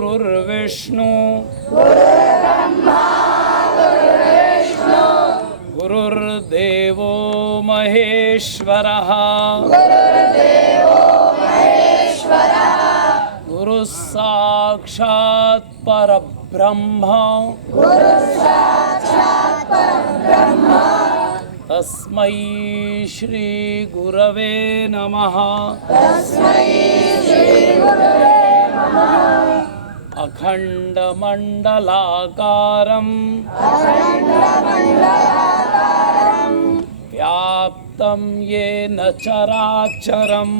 गुरुर्विष्णु गुरुर्देवो महेश्वरः गुरुः साक्षात् परब्रह्म तस्मै श्री गुरवे नमः। अखण्डमण्डलाकारं व्याप्तं येन चराचरं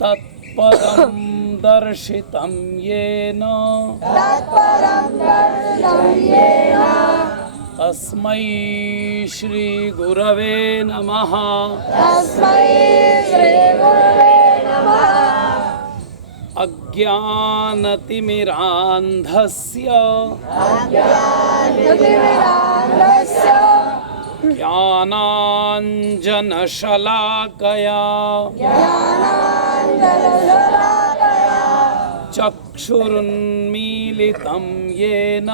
तत्पदं दर्शितं येन तस्मै श्री गुरवे नमः। अज्ञानतिमिरान्धस्य ज्ञानाञ्जनशलाकया चक्षुरुन्मीलितं येन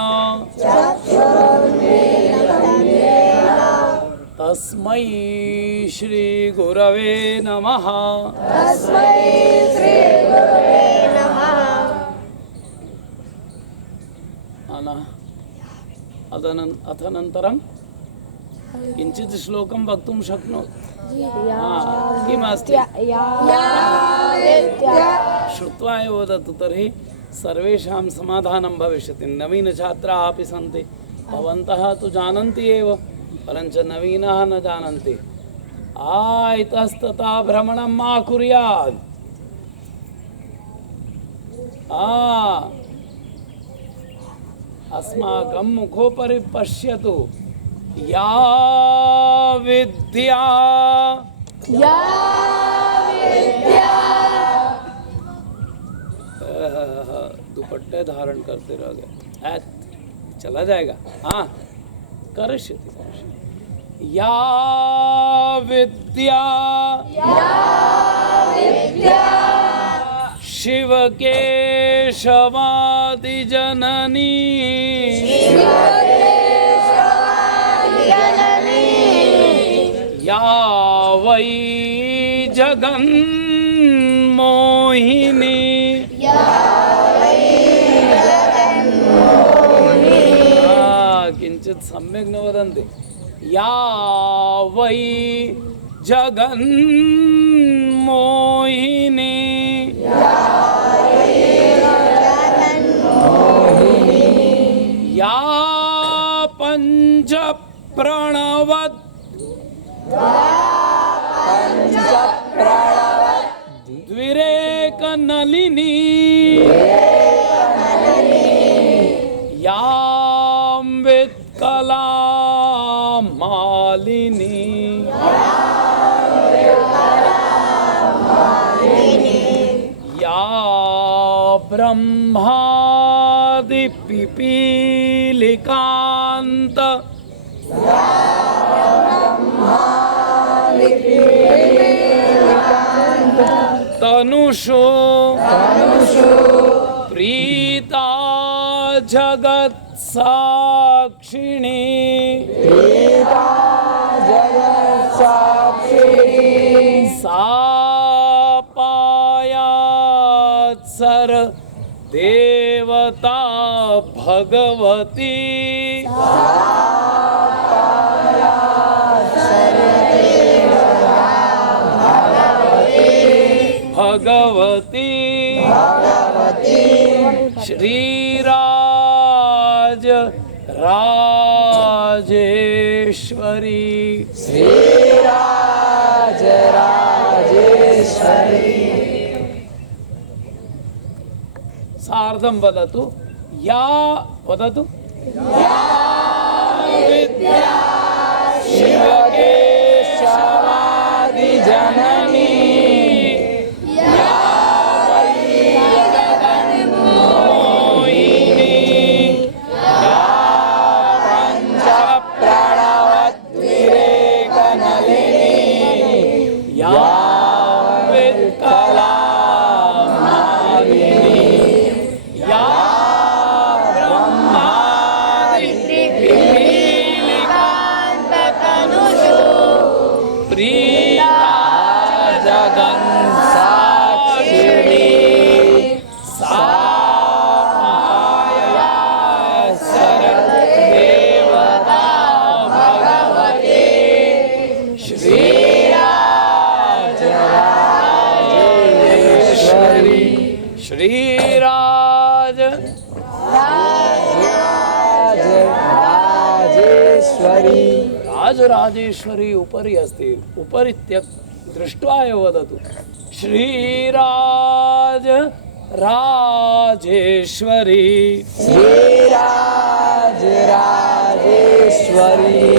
तस्मै श्री गुरवे नमः। अतनन्तरं किञ्चित् श्लोकं वक्तुं शक्नोति? किमस्ति? श्रुत्वा एव वदतु, तर्हि सर्वेषां समाधानं भविष्यति। नवीनछात्राः अपि सन्ति, भवन्तः तु जानन्ति एव, परञ्च नवीनाः न जानन्ति। इतस्ततः भ्रमणं मा कुर्यात्। अस्माकं मुखोपरि पश्यतु, या विद्या दुपट्टे धारण करते रह गए, चला जाएगा। करिष्यति। या विद्या शिव केशवादि जननी या वै जगन्मोहिनी किञ्चित् सम्यक् न वदन्ति। या वै जगन्मोहिनी या पञ्चप्रणवत् द्विरेकनलिनी यां वित्कलामालिनी या ब्रह्मादिपिपीलिकान्त तनुषो प्रीता जगत्साक्षिणी सा पायात् सर्वदेवता भगवती श्रीराज राजेश्वरी सार्धं वदतु। या वदतु। विद्या शिवकेशवादि जननी या वित्कला साक्षिणी सा माया सर्वदेवता भगवती श्रीराजराजेश्वरी राजराजेश्वरी राजराजेश्वरी उपरि अस्ति उपरि दृष्ट्वा एव वदतु श्रीराज राजेश्वरी श्रीराजराजेश्वरी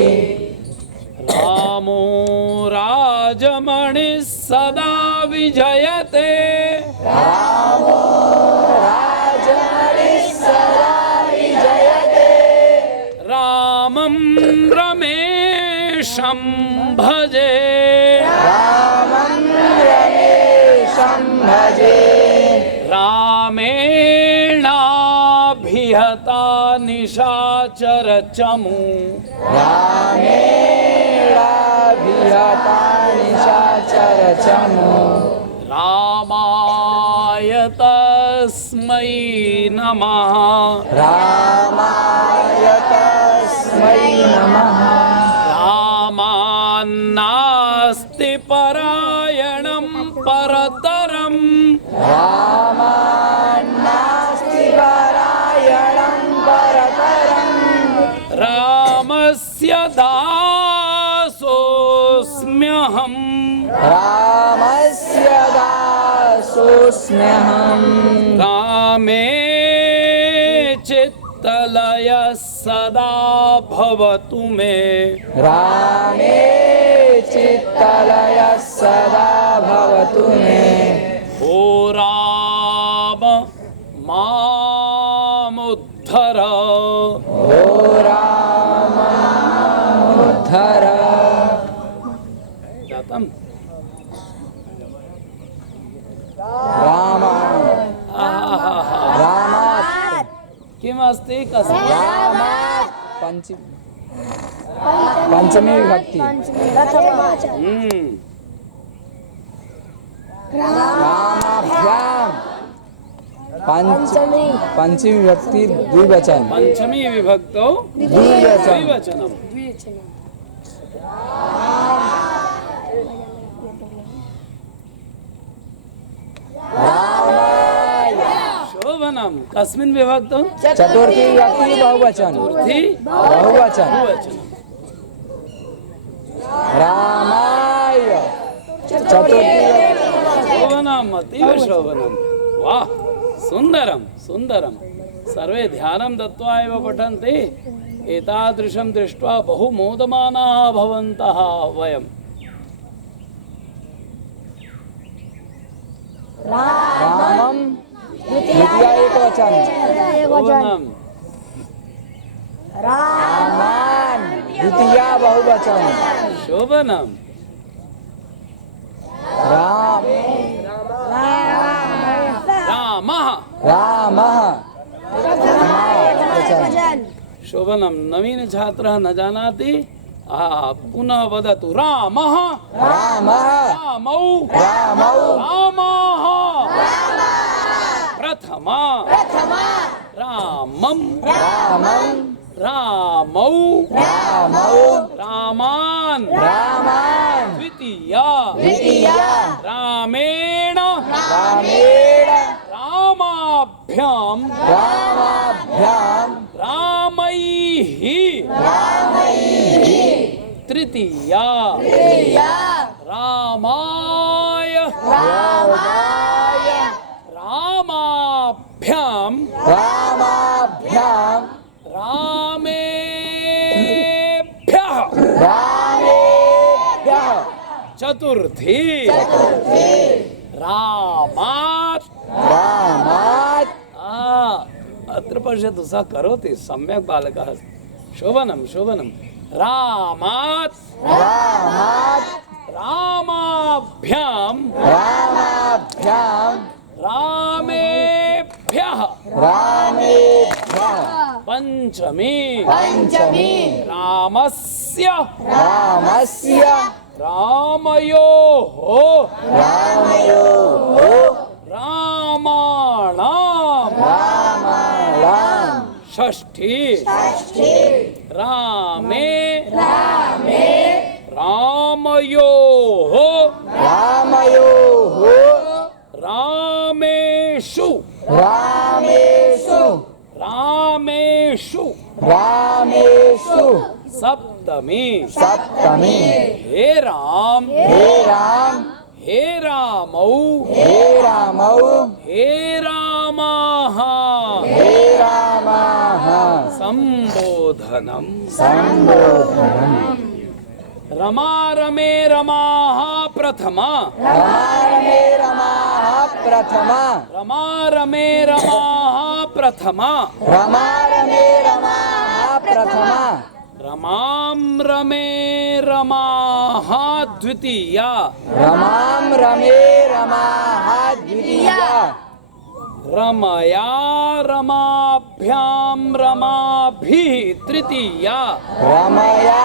रामो राजमणि सदा विजयते रामो राजमणि सदा विजयते रामं रमेशं भजे रामं रमेशं भजे रामेणाभिहता निशाचर चमु रामेणाभिहता निशाचर चमु रामाय तस्मै नमः रामाय तस्मै नमः रामान्नास्ति परायणं परतरम् रामान्नास्ति परायणं परतरम् रामस्य दासोऽस्म्यहम् रामस्य दासोऽस्म्यहम् रामे चित्तलयः सदा भवतु मे रामे चित्तलयः सदा भवतु मे ओ राम मामुद्धर ओ राम उद्धर जातम् राम राम किमस्ति कस्मिन् रामात् पंचमी विभक्ति रामाभ्याम पंचमी विभक्ति द्विवचन पंचमी विभक्तौ द्विवचन द्विवचनम् रामाय शोभनम् कस्मिन् विभक्तौ चतुर्थी विभक्ति बहुवचन चतुर्थी बहुवचन बहुवचनम् रामाय चतुर्थी शोभनम् अतीव शोभनम् वाह सुन्दरं सुन्दरं सर्वे ध्यानं दत्त्वा एव पठन्ति एतादृशं दृष्ट्वा बहु मोदमानाः भवन्तः वयम् रामम द्वितीय एकवचन शोभनम् रामान द्वितीय बहुवचन शोभनम् राम रामः रामः वचन शोभनं नवीन छात्रः न जानाति पुनः वदतु रामः रामः रामौ रामौ रामः प्रथमा रामं रामं रामौ रामौ रामान् रामान् द्वितीया द्वितीया रामेण रामेण रामाभ्यां रामाभ्यां रामैः रामैः तृतीया रामाय रामाय रामाभ्यां रामाभ्यां रामेभ्यः रामेभ्यः चतुर्थी रामात् रामात् अत्र पश्यतु सः करोति सम्यक् बालकः शोभनं शोभनं रामात् रामात् रामाभ्यां रामाभ्यां रामेभ्यः रामेभ्यः पंचमी पंचमी रामस्य रामस्य रामयोः रामयोः रामाणां रामाणां षष्ठी रामे रामयोः रामयोः रामेषु रामेषु रामेषु रामेषु सप्तमी सप्तमी हे राम हे राम हे रामौ हे रामौ हे रामाः हे रामाः संबोधनम् संबोधनम् रमा रमे रमाः प्रथमा रमारमे रमाः प्रथमा रमा रमे रमाः प्रथमा रमारमे रमाः प्रथमा रमां रमे रमाः द्वितीया रमां रमे रमाः द्वितीया रमया रमाभ्यां रमाभिः तृतीया रमया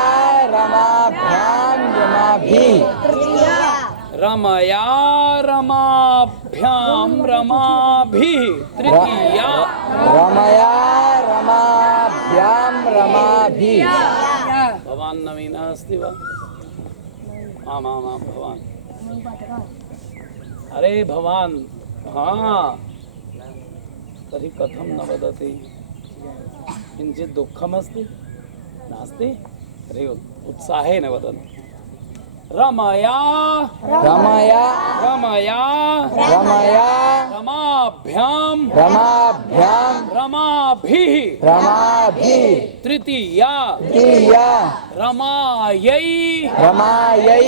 रमाभ्यां रमाभिः रमया रमाभ्यां रमाभिः तृतीया रमया रमाभ्यां रमाभिः भवान् नवीनः अस्ति वा आमां भवान् अरे भवान् हाँ तर्हि कथं न वदति किञ्चित् दुःखमस्ति नास्ति तर्हि उत्साहेन वदन्तु रमया रमया रमया रमया रमाभ्यां रमाभ्यां रमाभिः रमाभिः तृतीया तृतीया रमायै रमायै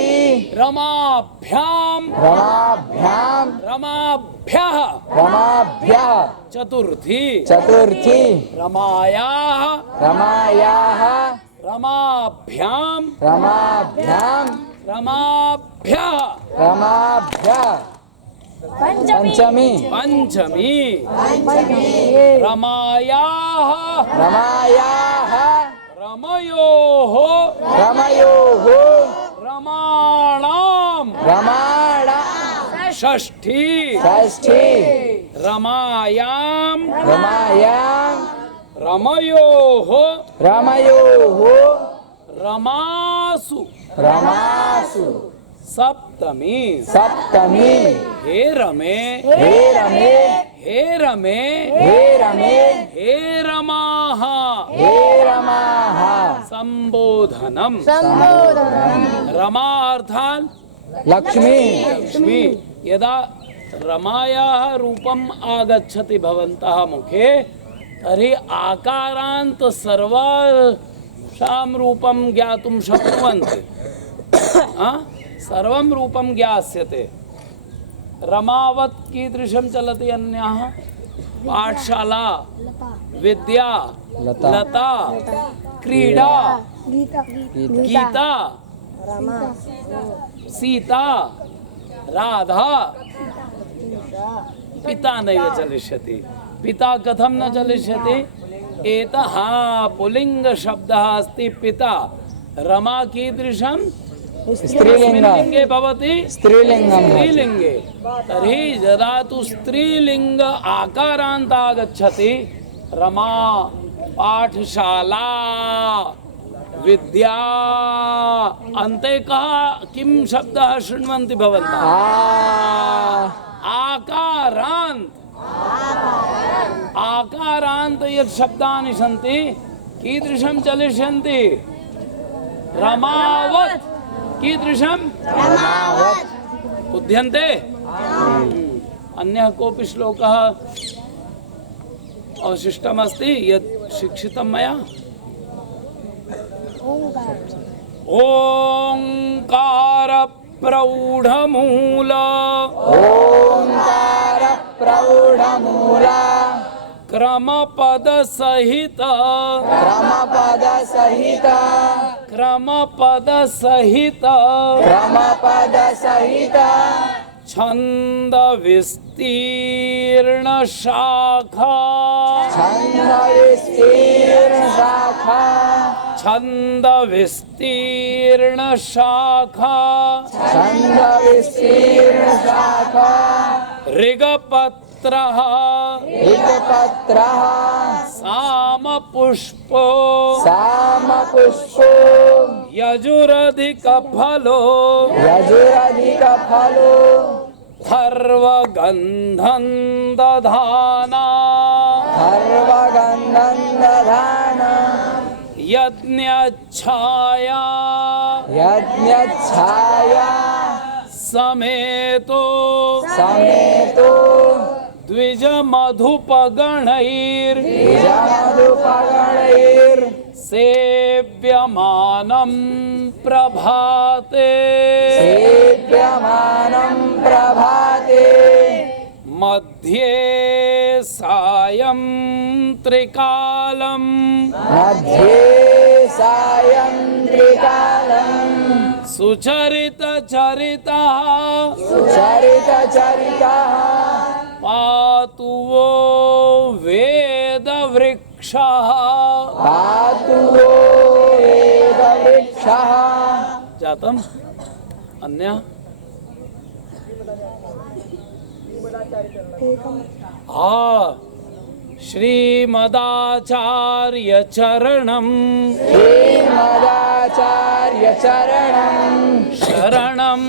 रमाभ्यां रमाभ्यां रमाभ्यः रमाभ्यः चतुर्थी चतुर्थी रमायाः रमायाः रमाभ्यां रमाभ्यां रमाभ्यः रमाभ्यः पंचमी पंचमी रमायाः रमायाः रमयोः रमयोः रमाणां रमाणा षष्ठी षष्ठी रमायां रमायां रमयोः रमयोः रमासु रमासु सप्तमी सप्तमी हे रमे हे रमे हे रमे हे रमे हे रमाः हे रमाः संबोधनम् रमा अर्थात् लक्ष्मी लक्ष्मी यदा रमायाः रूपम् आगच्छति भवन्तः मुखे तर्हि आकारान्त सर्वासां रूपं ज्ञातुं शक्नुवन्ति सर्वं रूपं ज्ञास्यते रमावत् कीदृशं चलति अन्याः पाठशाला विद्या लता क्रीडा गीता सीता राधा पिता नैव चलिष्यति पिता कथं न चलिष्यति एतः पुल्लिङ्गशब्दः अस्ति पिता रमा कीदृशं स्त्रीलिङ्गे भवति स्त्रीलिङ्गं स्त्रीलिङ्गे तर्हि यदा तु स्त्रीलिङ्ग आकारान्त आगच्छति रमा पाठशाला विद्या अन्ते कः किं शब्दः शृण्वन्ति भवन्तः आकारान्त आकारान्त यत् शब्दानि सन्ति कीदृशं चलिष्यन्ति रमावत् कीदृशं बुध्यन्ते अन्यः कोऽपि श्लोकः अवशिष्टमस्ति यत् शिक्षितं मया ओंकार प्रौढमूल ओंकार प्रौढमूल क्रमपद सहित क्रमपद सहित क्रमपद सहित क्रमपद सहित छंद विस्तीर्ण शाखा छंद विस्तीर्ण शाखा छंद विस्तीर्ण शाखा छंद विस्तीर्ण शाखा ऋगपत्रः ऋगपत्रः साम पुष्पो साम पुष्पो यजुरधिक फलो यजुरधिक फलो सर्वगन्धं दधाना सर्वगन्धं दधाना यज्ञच्छाया यज्ञच्छाया समेतो समेतो द्विजमधुपगणैर् द्विजमधुपगणैर् सेव्यमानं प्रभाते सेव्यमानं प्रभाते मध्ये सायं त्रिकालं मध्ये सायं त्रिकालं सुचरितचरितः चरितचरितः पातु वो वेदवृक्षः पातु वो वेदवृक्षः जातम् अन्य श्रीमदाचार्य चरणं श्रीमदाचार्य चरणं शरणं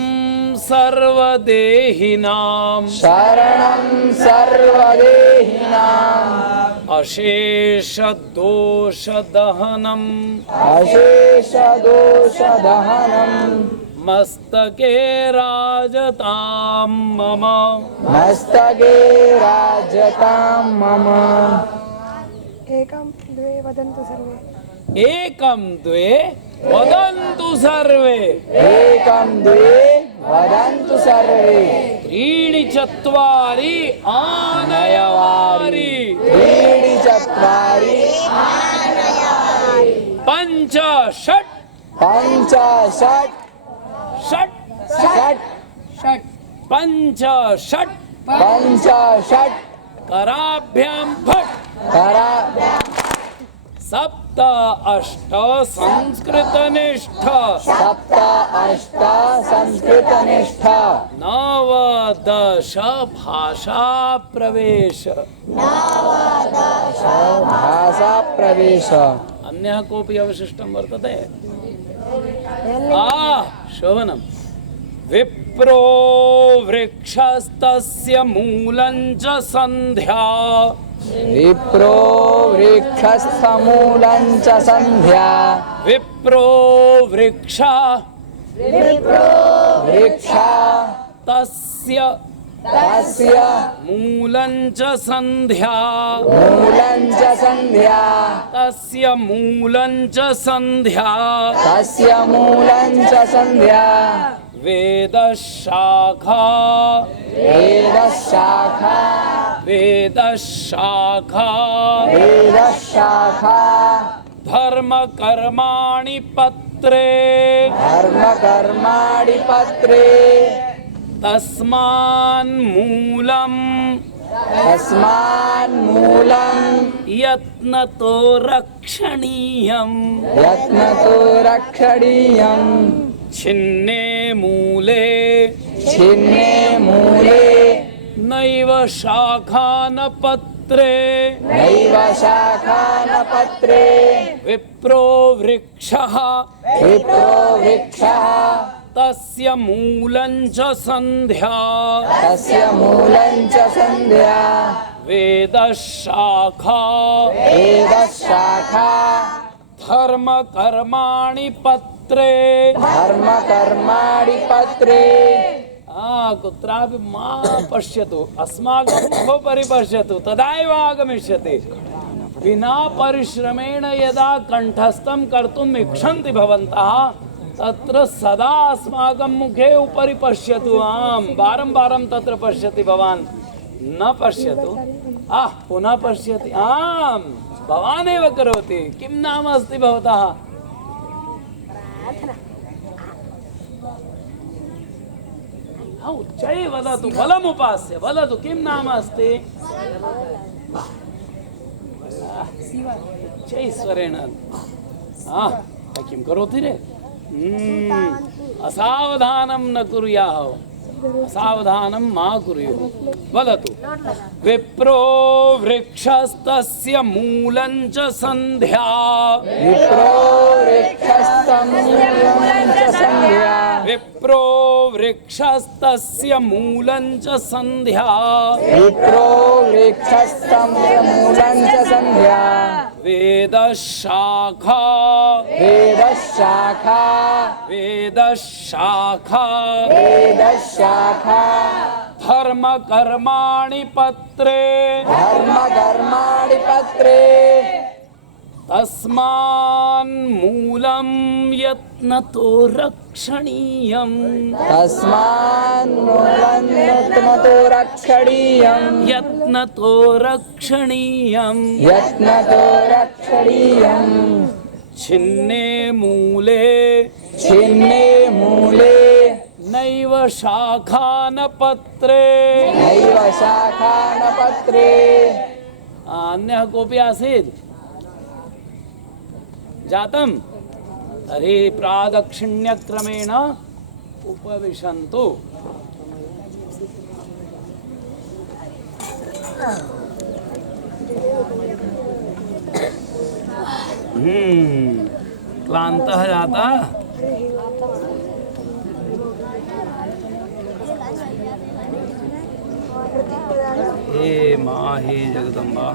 सर्वदेहिनां शरणं सर्वदेहिनाम् अशेष दोषदहनम् अशेषदोषदहनम् मस्तके राजतां मम मस्तके राजतां मम एकं द्वे वदन्तु सर्वे एकं द्वे वदन्तु सर्वे एकं द्वे वदन्तु सर्वे त्रीणि चत्वारि आनयवारि त्रीणि चत्वारि पञ्च षट् पञ्च षट् षट् षट् पञ्च षट् पञ्च षट् कराभ्यां फट् करा सप्त अष्ट संस्कृतनिष्ठ सप्त अष्ट संस्कृतनिष्ठा नव दश भाषा प्रवेश भाषा प्रवेश अन्यः कोऽपि अवशिष्टं वर्तते शोभनं विप्रो वृक्षस्तस्य मूलं च सन्ध्या विप्रो वृक्षस्थमूलं च सन्ध्या विप्रो वृक्षा वृक्षा तस्य तस्य मूलं च सन्ध्या मूलं च सन्ध्या तस्य मूलं च सन्ध्या तस्य मूलं च सन्ध्या वेदशाखा वेदशाखा वेदशाखा वेदशाखा धर्मकर्माणि पत्रे धर्मकर्माणि पत्रे तस्मान्मूलम् तस्मान्मूलं यत्नतो रक्षणीयम् यत्नतो रक्षणीयम् छिन्ने मूले छिन्ने मूले नैव शाखा न पत्रे नैव शाखा न पत्रे विप्रो वृक्षः विप्रो वृक्षः तस्य मूलं च सन्ध्या तस्य मूलं च सन्ध्या वेदशाखा वेदशाखा धर्मकर्माणि पत्रे धर्मकर्माणि पत्रे कुत्रापि मा पश्यतु अस्माकं मुखोपरि पश्यतु तदैव आगमिष्यति विना परिश्रमेण यदा कंठस्थं कर्तुम् इच्छन्ति भवन्तः तत्र सदा अस्माकं मुखे उपरि पश्यतु आम् वारं वारं तत्र पश्यति भवान् न पश्यतु पुनः पश्यति आम् भवान् एव करोति किं नाम अस्ति भवतः उच्चैः वदतु बलमुपास्य वदतु किं नाम अस्ति उच्चैः स्वरेण किं करोति रे असावधानं न कुर्याः असावधानं मा कुर्युः वदतु विप्रो वृक्षस्तस्य मूलं च सन्ध्या विप्रो वृक्षस्तं मूलं च सन्ध्या विप्रो वृक्षस्तस्य मूलं च सन्ध्या विप्रो वृक्षस्तं मूलं च सन्ध्या वेदशाखा वेदशाखा वेदशाखा वेदशाखा धर्म कर्माणि पत्रे धर्मकर्माणि पत्रे तस्मान्मूलं यत्नतो रक्षणीयम् तस्मान्मूलं यत्नतो रक्षणीयम् यत्नतो रक्षणीयम् यत्नतो रक्षणीयम् छिन्ने मूले छिन्ने मूले नैव शाखा न पत्रे नैव शाखा न पत्रे अन्यः कोऽपि आसीत् जातं तर्हि प्रादक्षिण्यक्रमेण उपविशन्तु क्लान्तः जाता हे माँ हे जगदम्बा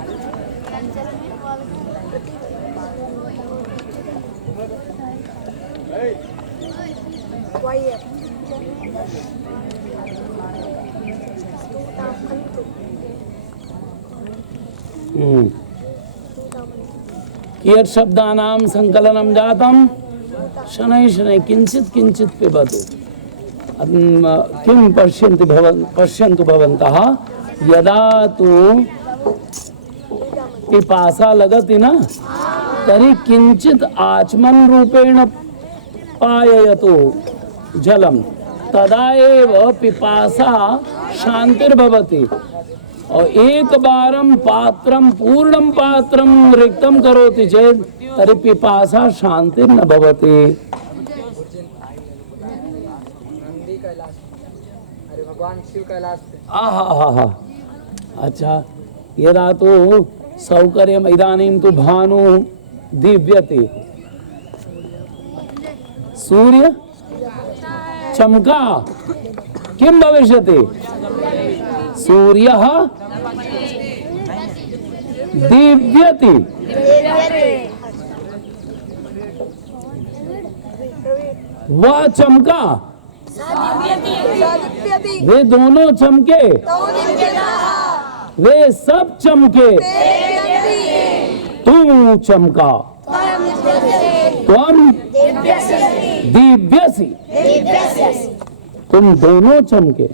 कियत् शब्दानां संकलनं जातं शनैः शनैः किञ्चित् किञ्चित् पिबतु किं पश्यन्तु भवन्तः यदा तु पिपासा लगति न तर्हि किञ्चित् आचमन रूपेण पाययतु जलं तदा एव पिपासा शान्तिर्भवति और एक बारं पात्रं पूर्णं पात्रं रिक्तं करोति चेत् तर्हि पिपासा शान्तिर्न भवति। आहा अच्छा यदा तु सौकर्यम् इदानीं तु भानु दीव्यते सूर्य चमका किं भविष्यति सूर्यः दीव्यति वह चमका वे दोनों चमके वे सब चमके तू चमका त्वं दीव्यसि तुम दोनों चमके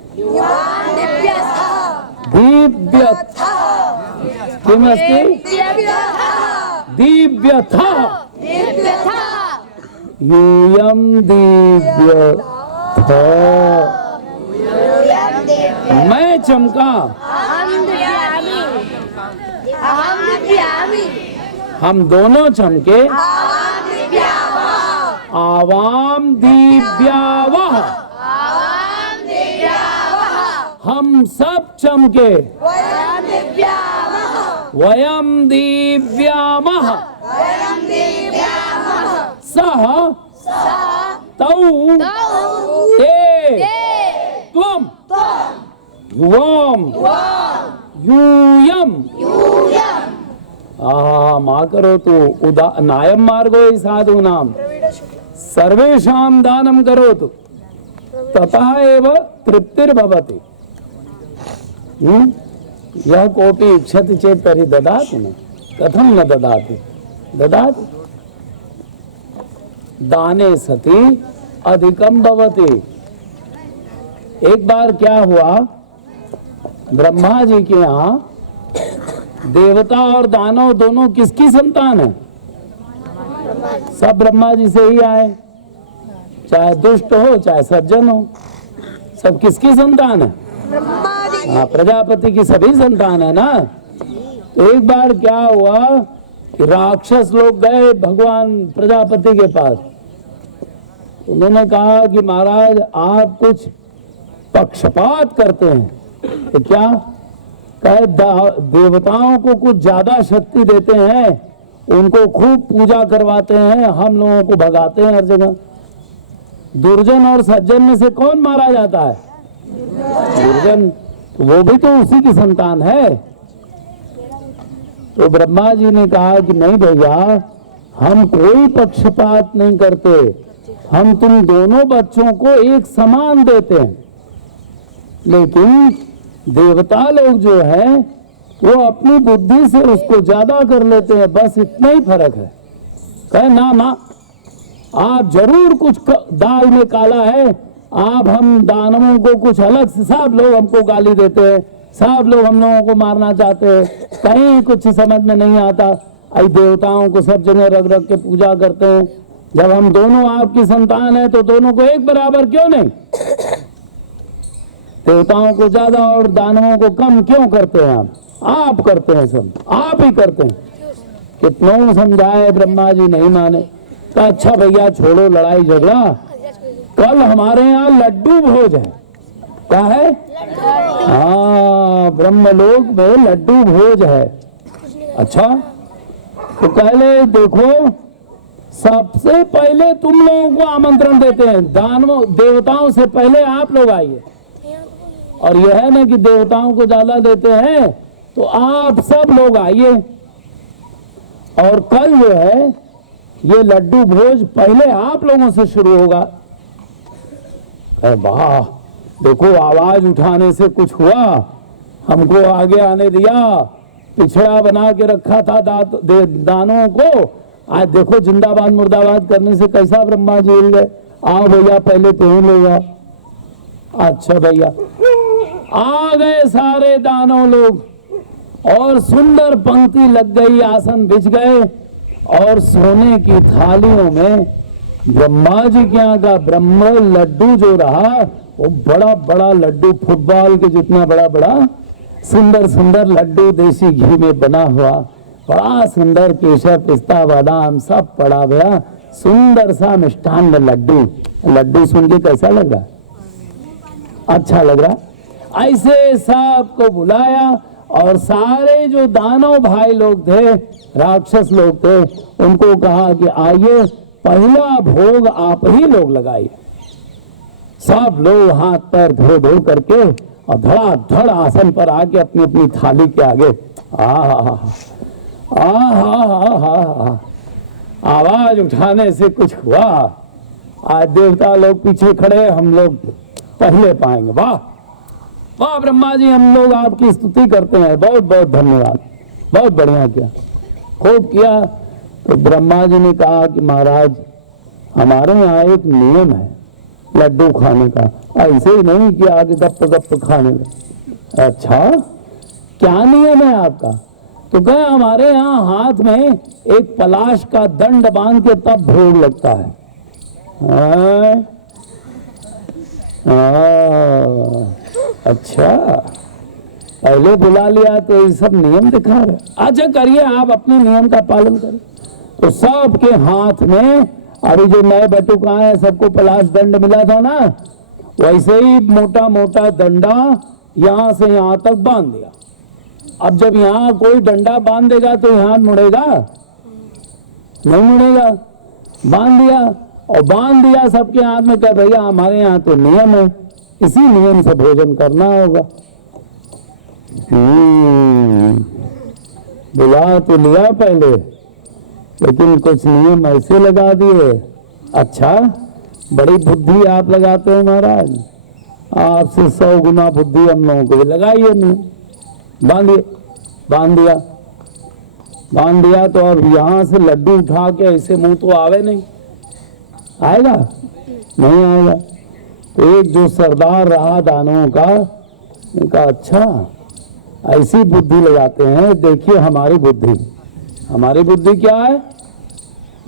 दीव्यथा किमस्ति दीव्यथा यूयं दीव्यथा मैं चमका हम दोनों चमके आवाम दीव्यावह हम सब चमके वयम दीव्यामः सह तौ ते त्वं युवाम यूयम मा करोतु नायं मार्गो हि साधूनां सर्वेषां दानं करोतु ततः एव तृप्तिर्भवति। यः कोऽपि इच्छति चेत् तर्हि ददातु न कथं न ददाति ददातु दाने सति अधिकं भवति। एक बार क्या हुआ ब्रह्मा जी के यहाँ देवता और दानव दोनों किसकी संतान है सब ब्रह्मा जी से ही आए चाहे दुष्ट हो चाहे सज्जन हो सब किसकी संतान है हाँ प्रजापति की सभी संतान है ना। तो एक बार क्या हुआ कि राक्षस लोग गए भगवान प्रजापति के पास। उन्होंने कहा कि महाराज आप कुछ पक्षपात करते हैं। तो क्या कहे, देवताओं को कुछ ज्यादा शक्ति देते हैं, उनको खूब पूजा करवाते हैं, हम लोगों को भगाते हैं हर जगह। दुर्जन और सज्जन में से कौन मारा जाता है? दुर्जन। वो भी तो उसी की संतान है। तो ब्रह्मा जी ने कहा कि नहीं भैया, हम कोई पक्षपात नहीं करते, हम तुम दोनों बच्चों को एक समान देते हैं। लेकिन देवता लोग जो है वो अपनी बुद्धि से उसको ज्यादा कर लेते हैं, बस इतना ही फर्क है। कहे ना ना, आप जरूर कुछ दाल में काला है, आप हम दानवों को कुछ अलग से, सब लोग हमको गाली देते हैं, सब लोग हम लोगों को मारना चाहते हैं, कहीं कुछ समझ में नहीं आता। आई देवताओं को सब जगह रख रख के पूजा करते हैं। जब हम दोनों आपकी संतान है तो दोनों को एक बराबर क्यों नहीं? देवताओं को ज्यादा और दानवों को कम क्यों करते हैं? आप करते हैं, सब आप ही करते हैं। कितनों समझाए, ब्रह्मा जी नहीं माने। तो अच्छा भैया छोड़ो लड़ाई झगड़ा, कल हमारे यहाँ लड्डू भोज है। क्या है? हाँ, ब्रह्मलोक में लड्डू भोज है। अच्छा, तो पहले देखो, सबसे पहले तुम लोगों को आमंत्रण देते हैं, दानवों देवताओं से पहले आप लोग आइए। और यह है ना कि देवताओं को ज्यादा देते हैं, तो आप सब लोग आइए। और कल जो है ये लड्डू भोज पहले आप लोगों से शुरू होगा। वाह, देखो आवाज उठाने से कुछ हुआ, हमको आगे आने दिया, पिछड़ा बना के रखा था दानों को, आज देखो जिंदाबाद मुर्दाबाद करने से कैसा ब्रह्मा जी हिल गए। आओ भैया पहले तुम लोग आओ। अच्छा भैया आ गए सारे दानव लोग, और सुंदर पंक्ति लग गई, आसन बिछ गए, और सोने की थालियों में ब्रह्मा जी के यहाँ का ब्रह्म लड्डू जो रहा, वो बड़ा बड़ा लड्डू, फुटबॉल के जितना बड़ा बड़ा सुंदर सुंदर लड्डू, देसी घी में बना हुआ, बड़ा सुंदर केसर पिस्ता बादाम सब पड़ा गया, सुंदर सा मिष्ठान लड्डू। लड्डू सुन के कैसा लग रहा? अच्छा लग रहा। ऐसे सबको बुलाया, और सारे जो दानव भाई लोग थे, राक्षस लोग थे, उनको कहा कि आइए पहला भोग आप ही लोग लगाइए। सब लोग हाथ पैर धो धो करके और धड़ाधड़ आसन पर आके अपनी अपनी थाली के आगे आवाज उठाने से कुछ हुआ। आज देवता लोग पीछे खड़े, हम लोग पहले पाएंगे। वाह वाह ब्रह्मा जी, हम लोग आपकी स्तुति करते हैं, बहुत बहुत धन्यवाद, बहुत बढ़िया किया, खूब किया। तो ब्रह्मा जी ने कहा कि महाराज हमारे यहाँ एक नियम है लड्डू खाने का, ऐसे ही नहीं कि आगे गप गप खाने में। अच्छा क्या नियम है आपका? तो कहा हमारे यहाँ हाथ में एक पलाश का दंड बांध के तब भोग लगता है। अच्छा पहले बुला लिया तो ये सब नियम दिखा रहे। अच्छा करिए, आप अपने नियम का पालन करें। तो सबके हाथ में, अभी जो नए बटुक आए हैं सबको पलाश दंड मिला था ना, वैसे ही मोटा मोटा डंडा यहाँ से यहाँ तक बांध दिया। अब जब यहाँ कोई डंडा बांध देगा तो यहाँ मुड़ेगा नहीं, मुड़ेगा। बांध दिया, और बांध दिया सबके हाथ में, कह भैया हमारे यहाँ तो नियम है, इसी नियम से भोजन करना होगा। बुला तो लिया पहले, लेकिन कुछ नियम ऐसे लगा दिए। अच्छा बड़ी बुद्धि आप लगाते हैं महाराज, आपसे 100 गुना बुद्धि हम लोगों को भी लगाइए। नहीं बांध दिया तो अब यहाँ से लड्डू उठा के ऐसे मुंह तो आवे नहीं, आएगा नहीं आएगा। तो एक जो सरदार रहा दानवों का, उनका अच्छा ऐसी बुद्धि लगाते हैं। देखिए हमारी बुद्धि क्या है?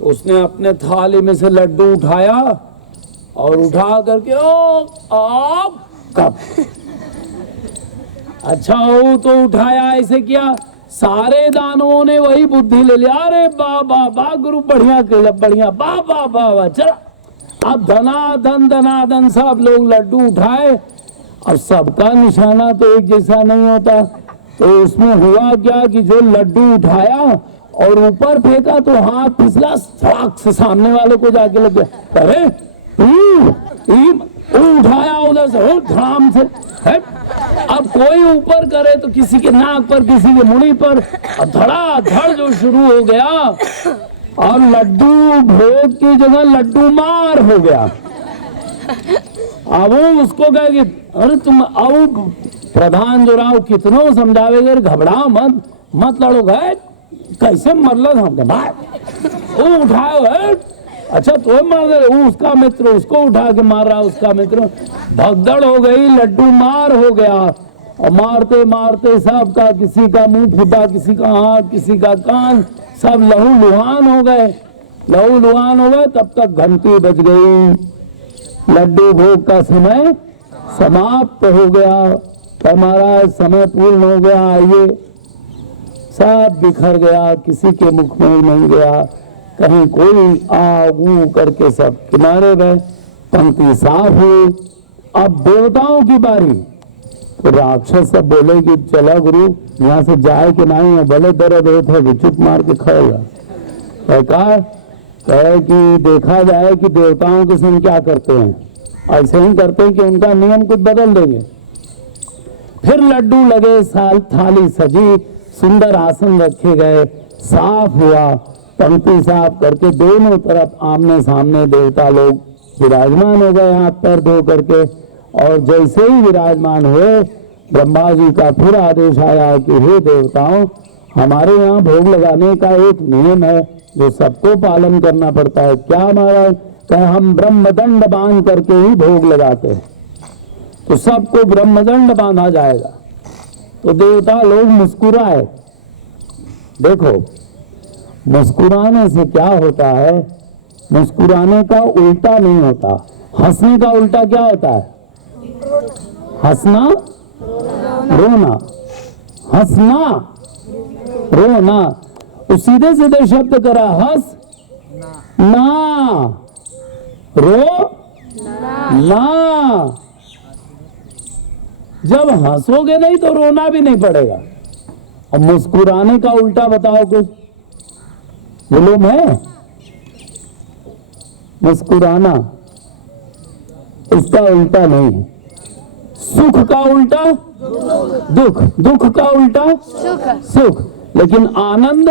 उसने अपने थाली में से लड्डू उठाया और उठा करके कप। अच्छा वो तो उठाया ऐसे किया, सारे दानवों ने वही बुद्धि ले लिया, अरे वाह वाह वाह गुरु बढ़िया बढ़िया, वाह वाह वाह वाह, चला। अब धनाधन सब लोग लड्डू उठाए। अब सबका निशाना तो एक जैसा नहीं होता, तो उसमें हुआ क्या कि जो लड्डू उठाया और ऊपर फेंका तो हाथ फिसला, सड़क से सामने वाले को जाके लग गया। अरे उठाया उधर से, धड़ाम से है। अब कोई ऊपर करे तो किसी के नाक पर, किसी के मुड़ी पर, धड़ाधड़ जो शुरू हो गया। और लड्डू भोग की जगह लड्डू मार हो गया। अब वो उसको कहे कि अरे तुम अब प्रधान जो रहा कितनों समझावेगा, घबरा मत, मत लड़ो, गए कैसे मरल हम वो उठाओ है। अच्छा तो मार दे, उसका मित्र उसको उठा के मार रहा, उसका मित्र, भगदड़ हो गई, लड्डू मार हो गया। और मारते मारते सबका, किसी का मुंह फूटा, किसी का हाथ, किसी का कान, सब लहू लुहान हो गए, लहू लुहान हो गए। तब तक घंटी बज गई, लड्डू भोग का समय समाप्त हो गया। तो महाराज समय पूर्ण हो गया, आइए। सब बिखर गया, किसी के मुख में नहीं गया, कहीं कोई आ करके सब किनारे गए, पंक्ति साफ हुई। अब देवताओं की बारी। तो राक्षस सब बोले कि चला गुरु यहाँ से जाए कि नहीं है, भले दर्द हो थे, चुप मार के खड़ेगा। कहे कि देखा जाए कि देवताओं के संग क्या करते हैं, ऐसे ही करते हैं कि उनका नियम कुछ बदल देंगे। फिर लड्डू लगे, थाली सजी, सुंदर आसन रखे गए, साफ हुआ, पंक्ति साफ करके दोनों तरफ आमने सामने देवता लोग विराजमान हो गए, हाथ पैर धो करके। और जैसे ही विराजमान हुए, ब्रह्मा जी का फिर आदेश आया कि हे देवताओं, हमारे यहाँ भोग लगाने का एक नियम है जो सबको पालन करना पड़ता है। क्या महाराज? कहे हम ब्रह्मदंड बांध करके ही भोग लगाते हैं, तो सबको ब्रह्मदंड बांधा जाएगा। तो देवता लोग मुस्कुराए। देखो मुस्कुराने से क्या होता है, मुस्कुराने का उल्टा नहीं होता, हंसने का उल्टा क्या होता है? हंसना रोना, हंसना रोना। तो सीधे सीधे शब्द करा, हंस ना, रो ना। जब हंसोगे नहीं तो रोना भी नहीं पड़ेगा। अब मुस्कुराने का उल्टा बताओ कुछ, मालूम है? मुस्कुराना इसका उल्टा नहीं है। सुख का उल्टा दुख, दुख का उल्टा सुख। लेकिन आनंद,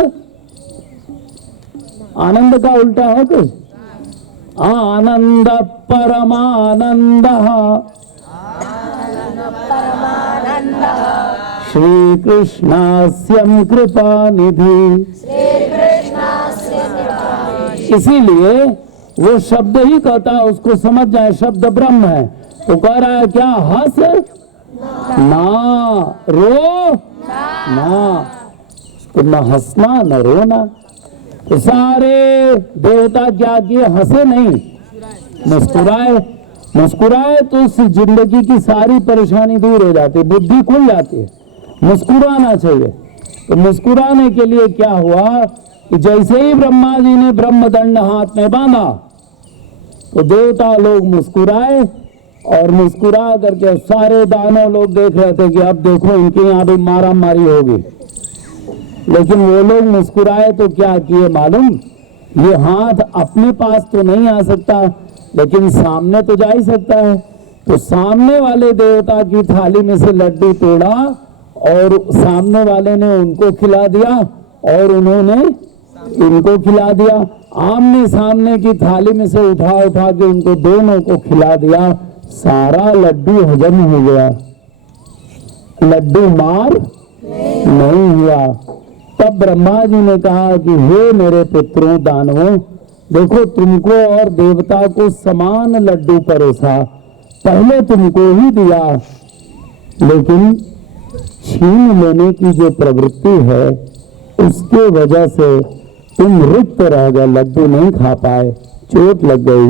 आनंद का उल्टा है कुछ? आनंद परमानंद श्री कृष्णास्यं कृपा निधि। इसीलिए वो शब्द ही कहता है, उसको समझ जाए, शब्द ब्रह्म है। तो कह रहा है क्या? हंस ना, रो ना, तो न हंसना न रोना। तो सारे देवता क्या किए? हंसे नहीं, मुस्कुराए। मुस्कुराए तो उस जिंदगी की सारी परेशानी दूर हो जाती, बुद्धि खुल जाती है। मुस्कुराना चाहिए। तो मुस्कुराने के लिए क्या हुआ कि जैसे ही ब्रह्मा जी ने ब्रह्मदंड हाथ में बांधा तो देवता लोग मुस्कुराए, और मुस्कुरा करके सारे दानव लोग देख रहे थे कि अब देखो इनके यहाँ भी मारा मारी होगी। लेकिन वो लोग मुस्कुराए तो क्या किए मालूम? ये हाथ अपने पास तो नहीं आ सकता, लेकिन सामने तो जा ही सकता है। तो सामने वाले देवता की थाली में से लड्डू तोड़ा और सामने वाले ने उनको खिला दिया और उन्होंने इनको खिला दिया। आमने सामने की थाली में से उठा उठा के उनको दोनों को खिला दिया। सारा लड्डू हजम हो गया, लड्डू मार नहीं हुआ। तब ब्रह्मा जी ने कहा कि हे मेरे पुत्रों दानवों, देखो तुमको और देवता को समान लड्डू परोसा, पहले तुमको ही दिया, लेकिन छीन लेने की जो प्रवृत्ति है उसके वजह से तुम रिक्त रह गए, लड्डू नहीं खा पाए, चोट लग गई,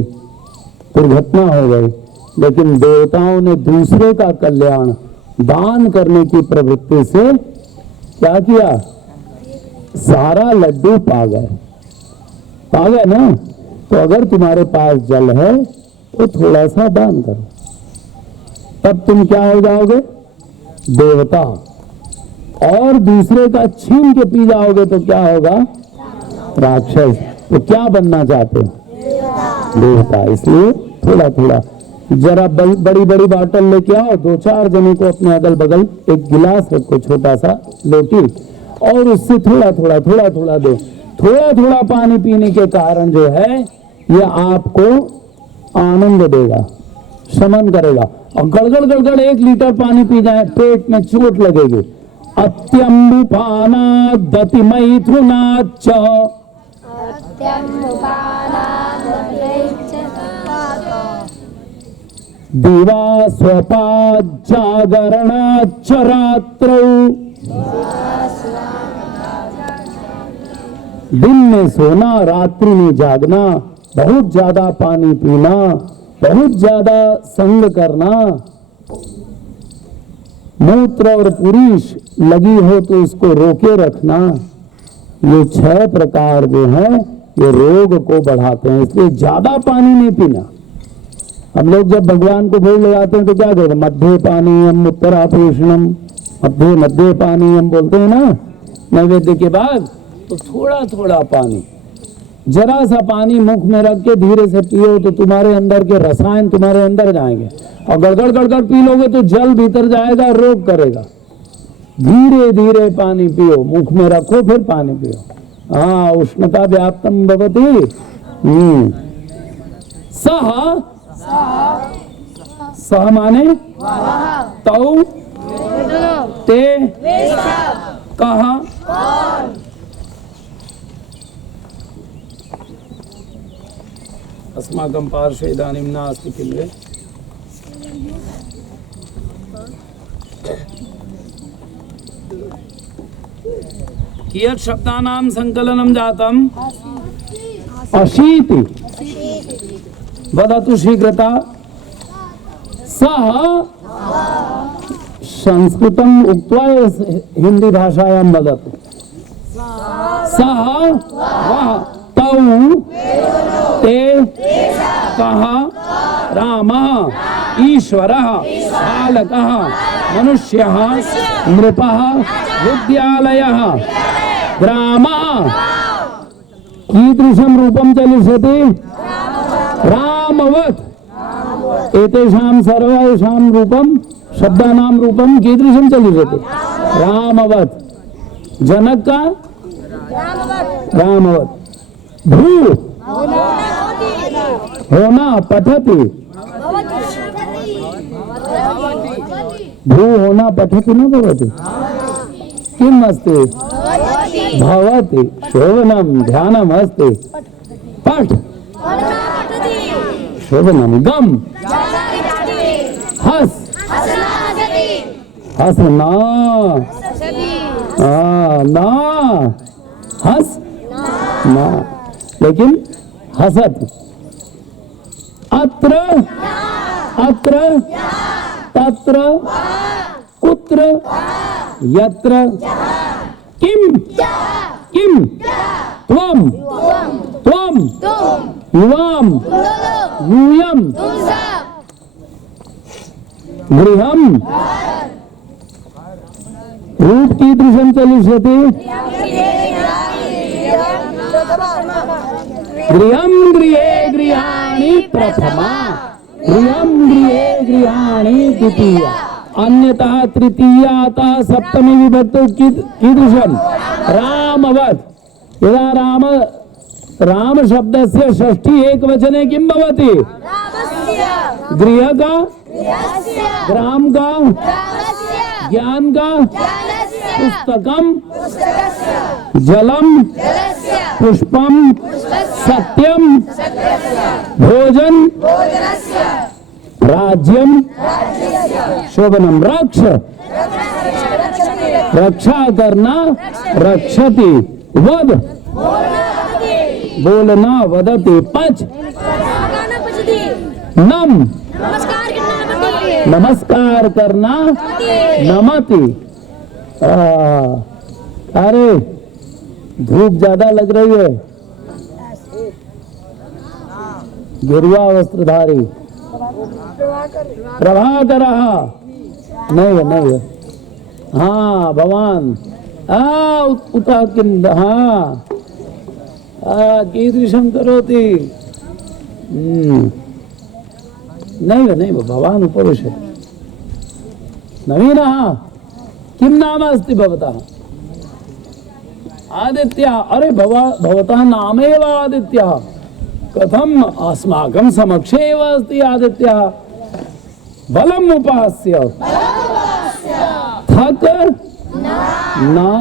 दुर्घटना हो गई। लेकिन देवताओं ने दूसरे का कल्याण दान करने की प्रवृत्ति से क्या किया? सारा लड्डू पा गए ना। तो अगर तुम्हारे पास जल है तो थोड़ा सा दान करो, तब तुम क्या हो जाओगे? देवता। और दूसरे का छीन के पी जाओगे तो क्या होगा? राक्षस। तो क्या बनना चाहते हो? देवता। इसलिए थोड़ा थोड़ा जरा बड़ी बड़ी बाटल लेके आओ, 2-4 जनों को अपने अगल बगल एक गिलास रखो, छोटा सा लोटी, और उससे थोड़ा थोड़ा थोड़ा थोड़ा दो। थोड़ा थोड़ा पानी पीने के कारण जो है ये आपको आनंद देगा, शमन करेगा। और गड़गड़ गड़गड़ 1 लीटर पानी पी जाए पेट में चोट लगेगी। अत्यंबुपाना दति मैथुनाच्च दिवा स्वपाद जागरणाच्च रात्रौ। दिन में सोना, रात्रि में जागना, बहुत ज्यादा पानी पीना, बहुत ज्यादा संग करना। मूत्र और पुरुष लगी हो तो उसको रोके रखना। ये 6 प्रकार जो है ये रोग को बढ़ाते हैं, इसलिए ज्यादा पानी नहीं पीना। हम लोग जब भगवान को भोग लगाते हैं तो क्या कहते हैं? मध्य पानीयम उत्तरापूषणम, मध्य मध्य पानीयम बोलते हैं ना नैवेद्य के बाद। तो थोड़ा थोड़ा पानी, जरा सा पानी मुख में रख के धीरे से पियो तो तुम्हारे अंदर के रसायन तुम्हारे अंदर जाएंगे। और गड़गड़ गड़गड़ पी लोगे तो जल भीतर जाएगा, रोग करेगा। धीरे धीरे पानी पियो, मुख में रखो फिर पानी पियो। हाँ, उष्णता व्याप्तम भवति। सह माने तौ ते कहा। अस्माकं पार्श्वे इदानीं नास्ति किल वे? कियत् शब्दानां संकलनं जातम्? अशीति। वदतु शीघ्रता। सः संस्कृतम् उक्त्वा हिंदी भाषायां वदतु। सः वः तौ ते कः रामः ईश्वरः बालकः मनुष्यः नृपः विद्यालयः ग्रामः। कीदृशं रूपं चलिष्यति? रामवत्। एतेषां सर्वेषां रूपं शब्दानां रूपं कीदृशं चलिष्यति? रामवत्। जनक का रामवत्। भू होना पठति। भू होना पठति न भवति। किम् अस्ति? भवति। शोभनं ध्यानम् अस्ति। पठ। शोभनं। गम। हस। हसना। ना हस ना, लेकिन हसत। अत्र अत्र तत्र कुत्र यत्र किम किम त्वम त्वम युवाम यूयम गृहम। रूप कीदृशं चलिष्यति? गृहं गृहे गृहाणि प्रथमा, गृहं गृहे गृहाणि द्वितीया, अन्यतः तृतीयातः सप्तमी विभक्तौ कीदृशं? रामवत्। यदा राम शब्दस्य षष्ठी एकवचने किं भवति? गृह का, ग्राम का, ज्ञान का, पुस्तकम, जलम, पुष्पम, सत्यम, भोजन, राज्यम, शोभनम। रक्ष, रक्षा करना, रक्षति। वद, बोलना, वदति। पच, नम, नमस्कार करना, नमति। अरे धूप ज्यादा लग रही है। गिरवा वस्त्रधारी प्रभाकर नहीं है, नहीं है। हाँ भवान उता किंद हाँ कीदृशं करोति। नहीं भवान् उपविशति। नवीनः किं नाम अस्ति भवतः? आदित्यः। अरे भवतः नामेव आदित्यः। कथम अस्माकं समक्षे एव अस्ति आदित्यः। बलम् उपास्य थक ना,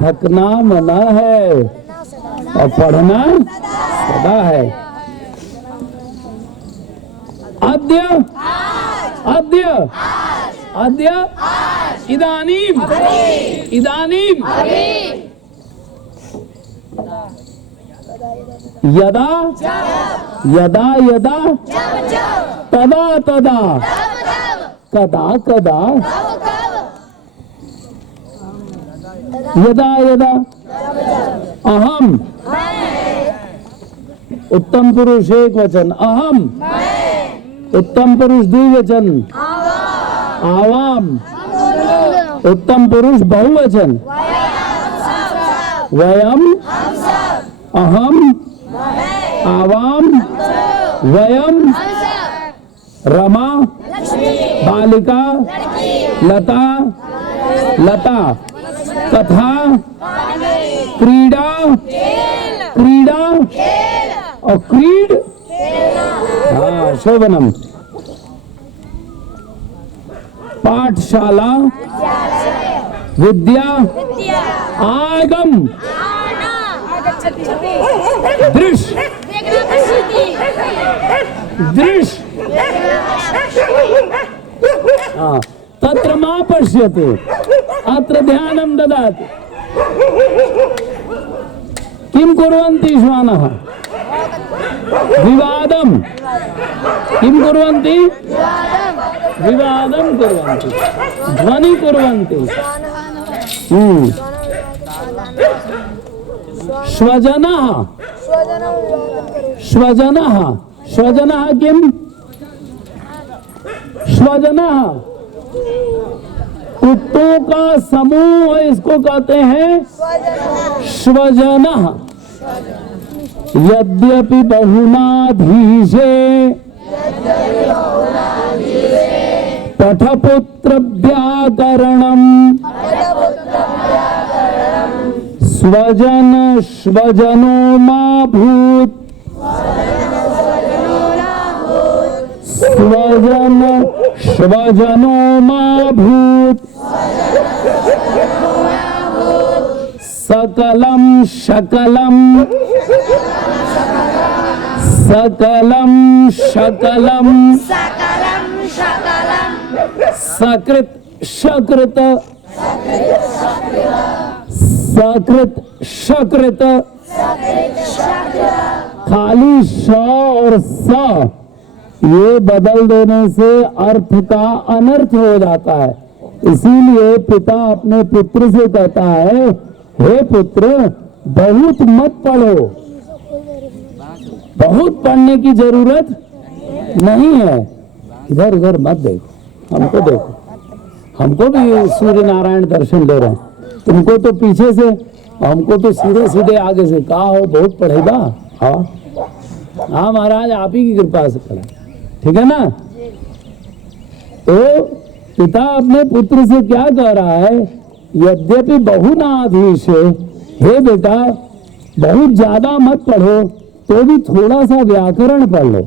थकना मना है और पढ़ना सदा है। अद्य अद्य अद्य इदानीम इदानीम यदा यदा यदा तदा तदा कदा कदा यदा यदा अहम उत्तम पुरुष एक वचन अहम, उत्तम पुरुष द्विवचन आवाम, उत्तम पुरुष बहुवचन वयम अहम आवाम वयम रमा बालिका लता लता तथा क्रीड़ा क्रीड़ा और क्रीड हाँ शोभनम। पाठशाला विद्या आगम दृश्य दृश्य तत्र मा पश्यतु अत्र ध्यानं ददातु। किं कुर्वन्ति श्वानः? विवादं किं कुर्वन्ति? विवादं कुर्वन्ति, ध्वनि कुर्वन्ति। स्वजनः स्वजनः स्वजनः किं? स्वजनः कुत्तों का समूह इसको कहते हैं स्वजनः। यद्यपि बहुनाधीशे पठपुत्र व्याकरणम स्वजन स्वजनो मा भूत स्वजन स्वजनो मा भूत सकलम शकलम सकलम शकलम सकृत शकृत सकृत शकृत खाली श और स ये बदल देने से अर्थ का अनर्थ हो जाता है। इसीलिए पिता अपने पुत्र से कहता है, हे पुत्र बहुत मत पढ़ो, बहुत पढ़ने की जरूरत नहीं है। इधर उधर मत देखो, हमको देखो, हमको भी सूर्य नारायण दर्शन दे रहे हैं। तुमको तो पीछे से, हमको तो सीधे सीधे आगे से। कहा हो बहुत पढ़ेगा? हाँ महाराज आप ही की कृपा से पढ़ा, ठीक है ना। तो पिता अपने पुत्र से क्या कह रहा है? यद्यपि बहुनाधीश है, हे बेटा बहुत ज्यादा मत पढ़ो, तो भी थोड़ा सा व्याकरण पढ़ लो,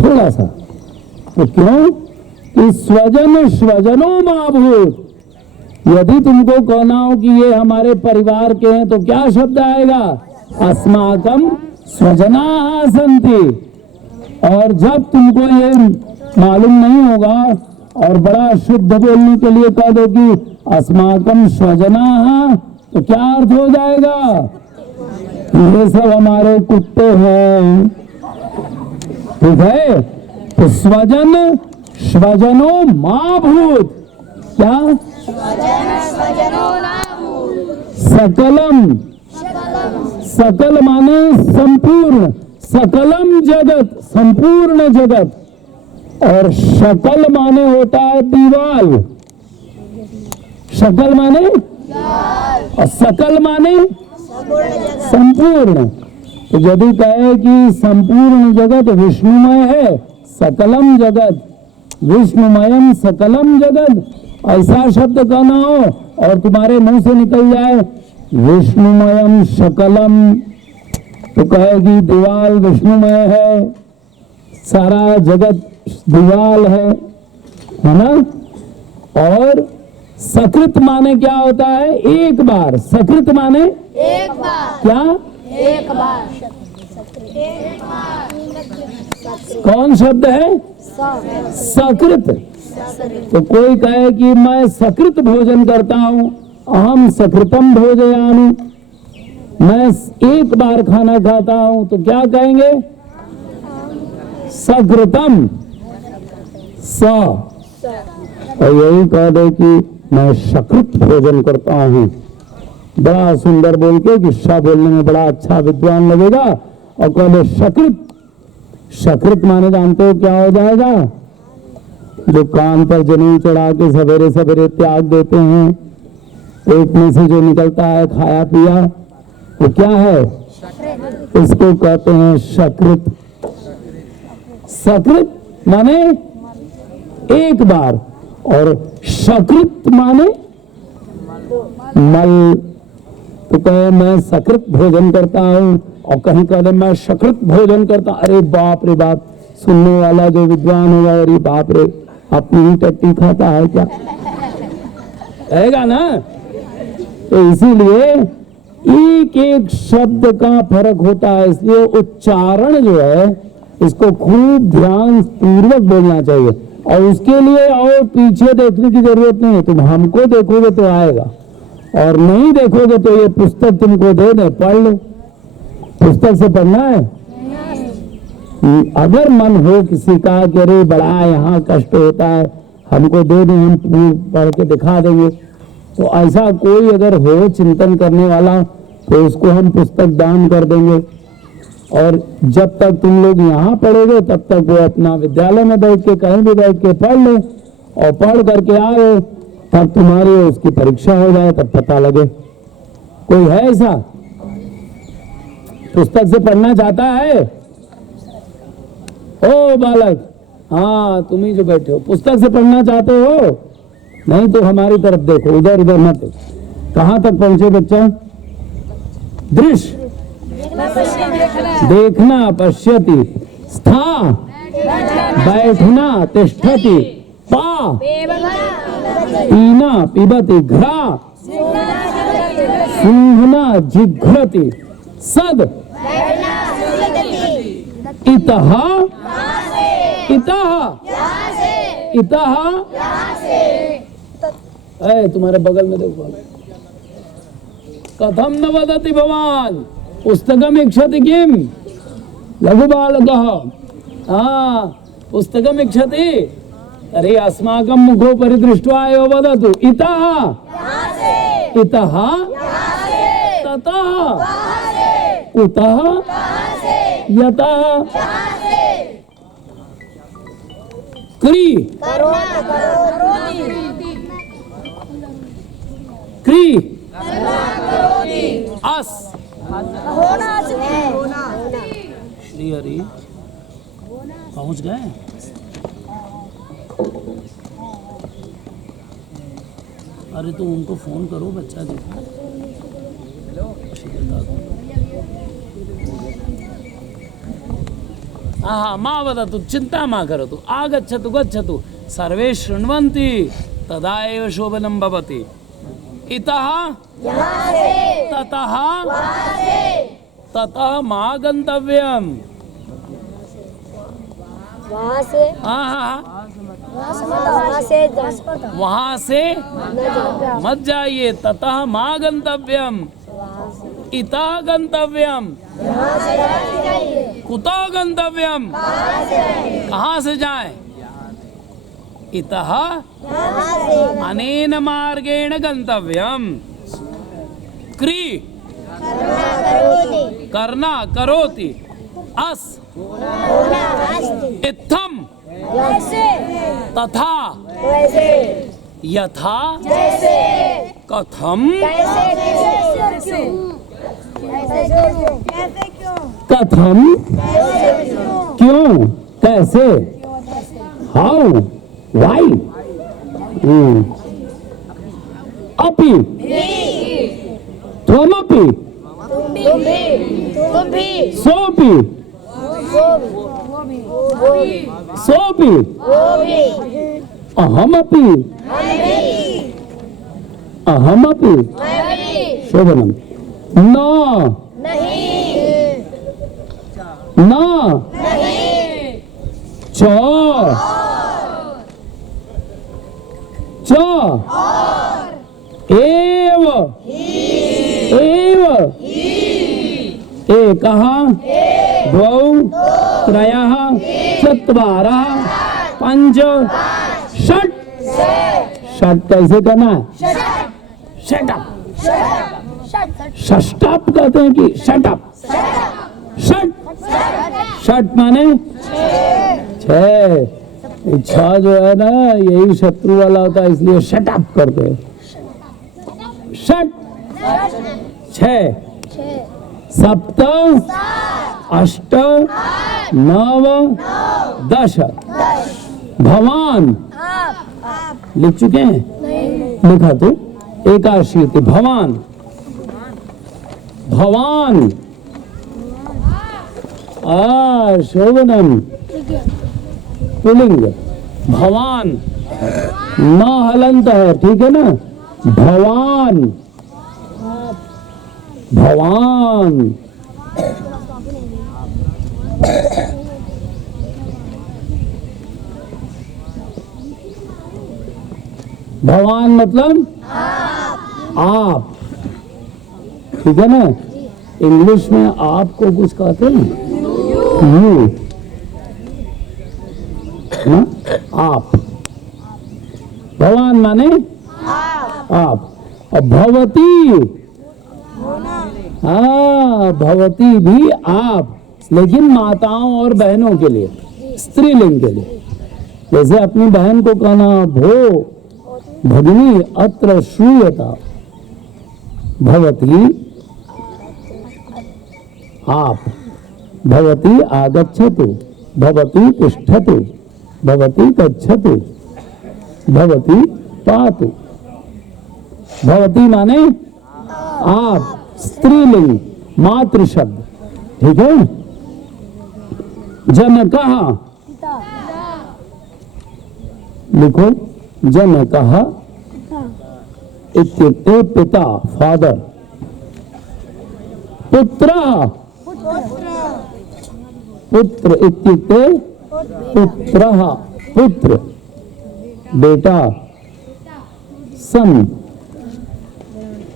थोड़ा सा। तो क्यों? कि स्वजन स्वजनो मा भूत। यदि तुमको कहना हो कि ये हमारे परिवार के हैं, तो क्या शब्द आएगा? अस्माकम स्वजनाः सन्ति। और जब तुमको ये मालूम नहीं होगा और बड़ा शुद्ध बोलने के लिए कह दो कि अस्माकम स्वजनाः, तो क्या अर्थ हो जाएगा? ये सब हमारे कुत्ते हैं, ठीक है। तो स्वजन स्वजनो मा भूत, क्या? सकलम सकल माने संपूर्ण, सकलम जगत, संपूर्ण जगत। और शकल माने होता है दीवाल, शकल माने और सकल माने संपूर्ण। तो यदि कहे कि संपूर्ण जगत विष्णुमय है, सकलम जगत विष्णुमयम सकलम जगत, ऐसा शब्द कहना हो और तुम्हारे मुंह से निकल जाए विष्णुमयम शकलम, तो कहेगी दीवाल विष्णुमय है, सारा जगत दीवाल है ना। और सकृत माने क्या होता है? एक बार। सकृत माने एक बार। क्या? एक बार। कौन शब्द है? सकृत। तो कोई कहे कि मैं सकृत भोजन करता हूं, अहम सकृतम भोजयामि, मैं एक बार खाना खाता हूं, तो क्या कहेंगे? सकृतम। स। और यही कह दे कि मैं सकृत भोजन करता हूं, बड़ा सुंदर बोल के कि श बोलने में बड़ा अच्छा विद्वान लगेगा, और कह दे सकृत। सकृत माने जानते हो क्या हो जाएगा? जो कान पर जनेऊ चढ़ा के सवेरे सवेरे त्याग देते हैं, पेट में से जो निकलता है खाया पिया, वो क्या है? इसको कहते हैं सकृत। सकृत माने एक बार, और सकृत माने मल। तो कहे मैं सकृत भोजन करता हूं, और कहीं कहते मैं सकृत भोजन करता। अरे बाप रे बाप, सुनने वाला जो विद्वान होगा, अरे बाप रे, अपनी ही टट्टी खाता है क्या? रहेगा ना। तो इसीलिए एक एक शब्द का फर्क होता है, इसलिए उच्चारण जो है इसको खूब ध्यान पूर्वक बोलना चाहिए। और उसके लिए और पीछे देखने की जरूरत नहीं है, तुम हमको देखोगे तो आएगा, और नहीं देखोगे तो ये पुस्तक तुमको दे दे, पढ़ लो। पुस्तक से पढ़ना है। अगर मन हो किसी का कि अरे बड़ा यहाँ कष्ट होता है, हमको दे दें, हम पढ़ के दिखा देंगे, तो ऐसा कोई अगर हो चिंतन करने वाला, तो उसको हम पुस्तक दान कर देंगे। और जब तक तुम लोग यहाँ पढ़ोगे, तब तक वो अपना विद्यालय में बैठ के कहीं भी बैठ के पढ़ ले, और पढ़ करके आए, तब तुम्हारी उसकी परीक्षा हो जाए, तब पता लगे। कोई है ऐसा पुस्तक से पढ़ना चाहता है? ओ बालक, हाँ तुम ही जो बैठे हो, पुस्तक से पढ़ना चाहते हो? नहीं तो हमारी तरफ देखो, इधर उधर मत देखो। कहाँ तक पहुंचे बच्चा? दृश्य देखना, पश्यति, स्था बैठना, तिष्ठति, पा पीना, पिबति, घ्रा सूंघना, जिघ्रति, सद इतः इतः इतः। तुम्हारे बगल में देखो, कथम न वदति भवान पुस्तकम इच्छति किम? लघु बालकः, हाँ पुस्तकम इच्छति, अरे अस्माकं मुखो परिदृष्ट्वा एव वदतु, इतः इतः ततः कुतः यतः। क्री क्री अस श्री हरि पहुंच गए। अरे तो उनको फोन करो बच्चा जी। हाँ माँ वदतु, चिंता मा करोतु, आगच्छतु गच्छतु, सर्वे शृण्वन्ति तदा एव शोभनं भवति। इतः ततः ततः मा गन्तव्यम्। वहाँ से मत जाइए, ततः मा गन्तव्यम्, इतः गन्तव्यम्, कुतः गन्तव्यम्, कहाँ से जाएं? इतः अनेन मार्गेण गन्तव्यम्। क्री करना करोति अस इत्थम तथा यथा कथम कथम क्यों कैसे हाउ वाई अपि त्वमपि सोपि सोपि अहमपि अहमपि शोभनम न न च च एव एकः द्वौ त्रयः चत्वारः पंच षट् षट् कैसे करना है शटअप षष्टअप कहते हैं कि शटअप षट षट माने छह छह जो है ना यही शत्रु वाला होता है इसलिए शटअप करते हैं षट छह सप्त अष्ट नव दश भवान लिख चुके हैं लिखा तो एकादशी भवान भवान शोभनम पुलिंग भवान न हलंत है ठीक है ना भवान भवान भवान मतलब आप ठीक है ना इंग्लिश में आपको कुछ कहते हैं यू ना आप भगवान माने आप और भवती हाँ भवती भी आप लेकिन माताओं और बहनों के लिए स्त्रीलिंग के लिए जैसे अपनी बहन को कहना भो भगिनी अत्र श्रूयता भवती आप भवती आगच्छतु भवती तिष्ठतु भवती गच्छतु भवती पातु भवती माने आप स्त्रीलिंग मातृ शब्द ठीक है जनकः लिखो जनकः इत्युक्ते पिता फादर पुत्रः पुत्र इत्युक्ते पुत्रः पुत्र बेटा सन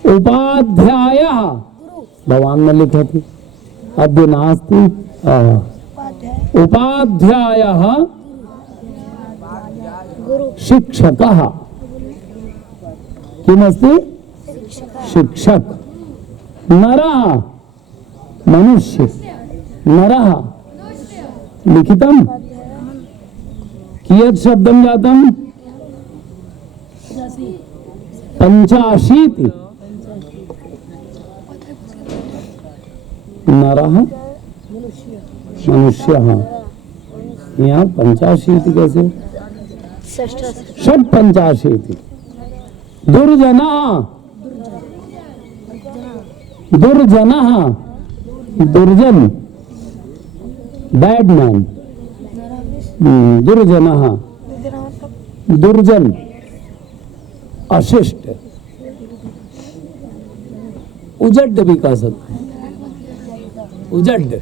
उपाध्यायः भगवान ने लिखा थी अद्य नास्ति उपाध्यायः शिक्षकः किमस्ति शिक्षक नरः मनुष्य नरः लिखितम् कियत् शब्दं जातम् 85 नरः मनुष्यः यहाँ 85 कैसे षट् 85 दुर्जनः दुर्जनः दुर्जन बैड मैन दुर्जनः दुर्जन अशिष्ट उजड्ड भी कह सकते उजड्ड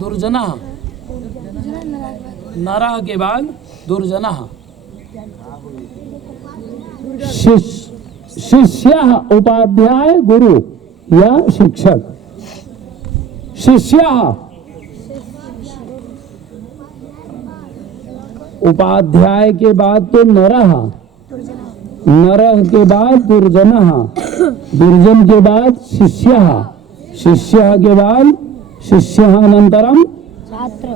दुर्जनः नरः के बाद दुर्जनः शिष्यः उपाध्याय गुरु या शिक्षक शिष्यः उपाध्याय के बाद तो नरः नरः के बाद दुर्जनः, दुर्जन के बाद शिष्यः, शिष्यः के बाद शिष्यः अनंतरम छात्र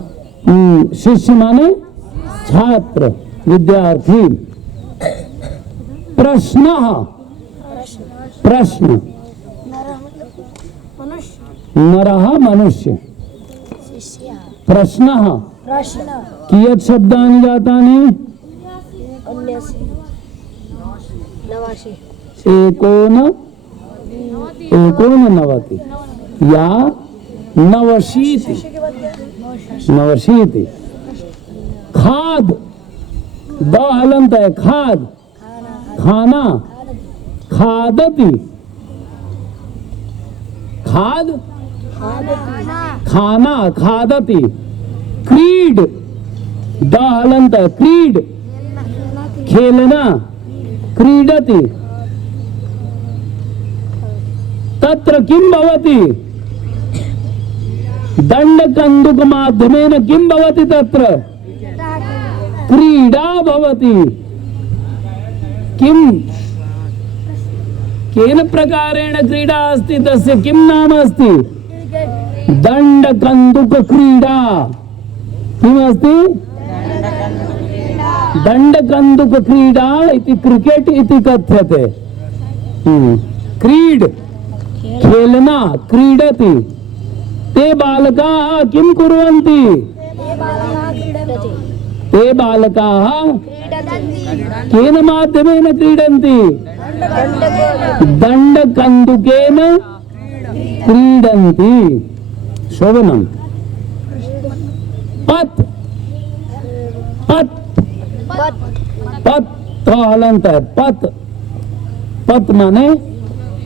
शिष्य माने छात्र विद्यार्थी। प्रश्नः प्रश्न, मनुष्य नरः मनुष्य, शिष्य प्रश्नः प्रश्न कियत् शब्दानि जातानि 89 एकोननवति या नवशीति, नवशीति। खाद द हलंत है, खाद खाना, खादति, खाद खाना, खादति। क्रीड द हलंत है, क्रीड खेलना, क्रीडति। तत्र किं भवति, दंडकंदुक माध्यमेन किं भवति, तत्र क्रीडा भवति। किं केन प्रकारेण क्रीडा अस्ति, तस्य किं नाम अस्ति, दंडकंदुक क्रीडा। किम् अस्ति, दंडकंदुक क्रीडा इति क्रिकेट इति कथ्यते। क्रीड खेलना, क्रीडति। ते बालकाः किं कुर्वन्ति, ते बालकाः केन माध्यमेन क्रीडन्ति, दंडकंदुकेन क्रीडन्ति। शोभनम्। पत पत पत तो हलंत है, पत पत माने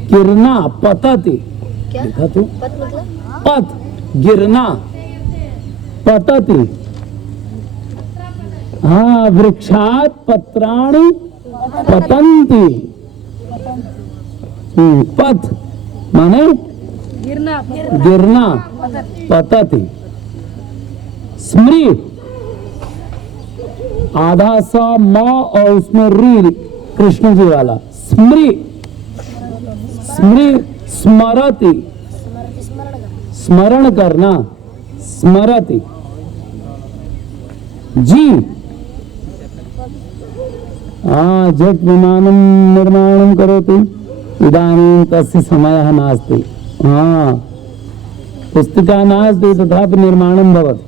गिरना, पतति। देखा तू, पत गिरना, पतति। हाँ, वृक्षात् पत्राणि पतन्ति। पत माने गिरना, पतति। स्मृ आधा सा म और उसमें री, कृष्ण जी वाला। स्मृ स्मृ स्मरति, स्मरण करना, स्मरति। जी जेट विमानं निर्माणं करोति, इदानीं तस्य समयः नास्ति। पुस्तिका नास्ति तथापि निर्माणं भवति।